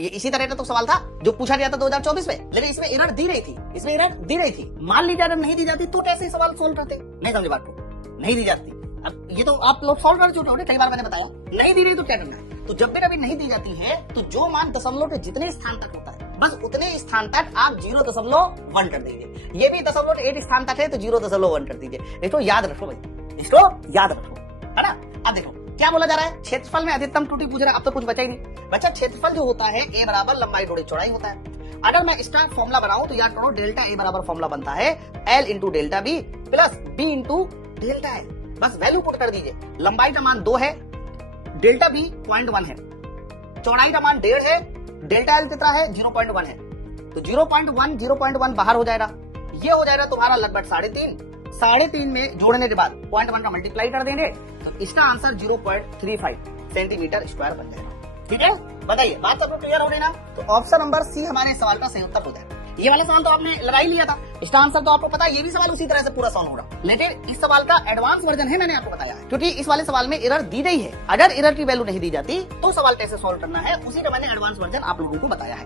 ये इसी तरह का तो सवाल था जो पूछा गया था 2024 में, लेकिन इसमें एरर दी रही थी। मान लीजिए अगर नहीं दी जाती तो कैसे सवाल सोल्व करते, नहीं समझे बात को, नहीं दी जाती। अब ये तो आप लोग सॉल्व कर चुके हो, कई बार मैंने बताया। नहीं दी रही तो क्या करना है, तो जब भी कभी नहीं दी जाती है तो जो मान दशमलव के जितने स्थान तक होता है बस उतने स्थान तक आप 0.1 कर दीजिए। ये भी दशमलव के 8 स्थान तक है तो 0.1 कर दीजिए। इसको याद रखो भाई, इसको याद रखो, है ना। अब देखो क्या बोला जा रहा है, क्षेत्रफल में अधिकतम त्रुटि पूछ रहा है। अब तो कुछ बचा ही नहीं। बच्चा क्षेत्रफल जो होता है a बराबर लंबाई जोड़े चौड़ाई होता है। अगर मैं इसका फॉर्मूला बनाऊं तो याद करो डेल्टा a बराबर फॉर्मूला बनता है l into delta B plus b into delta है। बस वैल्यू पुट कर दीजिए। लंबाई का मान 2 है, डेल्टा बी 0.1 है, चौड़ाई का मान 1.5 है, डेल्टा एल कितना है 0.1 है। तो 0.1 बाहर हो जाएगा, ये हो जाएगा तुम्हारा लगभग 3.5 में जोड़ने के बाद 0.1 का मल्टीप्लाई कर देंगे तो इसका आंसर 0.35 सेंटीमीटर स्क्वायर बन जाएगा। ठीक है, बताइए बात सबको क्लियर हो गई ना। तो ऑप्शन नंबर सी हमारे सवाल का सही उत्तर हो जाएगा। ये वाला सवाल तो आपने लगा ही लिया था, इसका आंसर तो आपको पता है। ये भी सवाल उसी तरह से पूरा सॉल्व होगा, लेकिन इस सवाल का एडवांस वर्जन है, मैंने आपको बताया है, क्योंकि इस वाले सवाल में एरर दी गई है। अगर एरर की वैल्यू नहीं दी जाती तो सवाल कैसे सॉल्व करना है, उसी का मैंने एडवांस वर्जन आप लोगों को बताया है।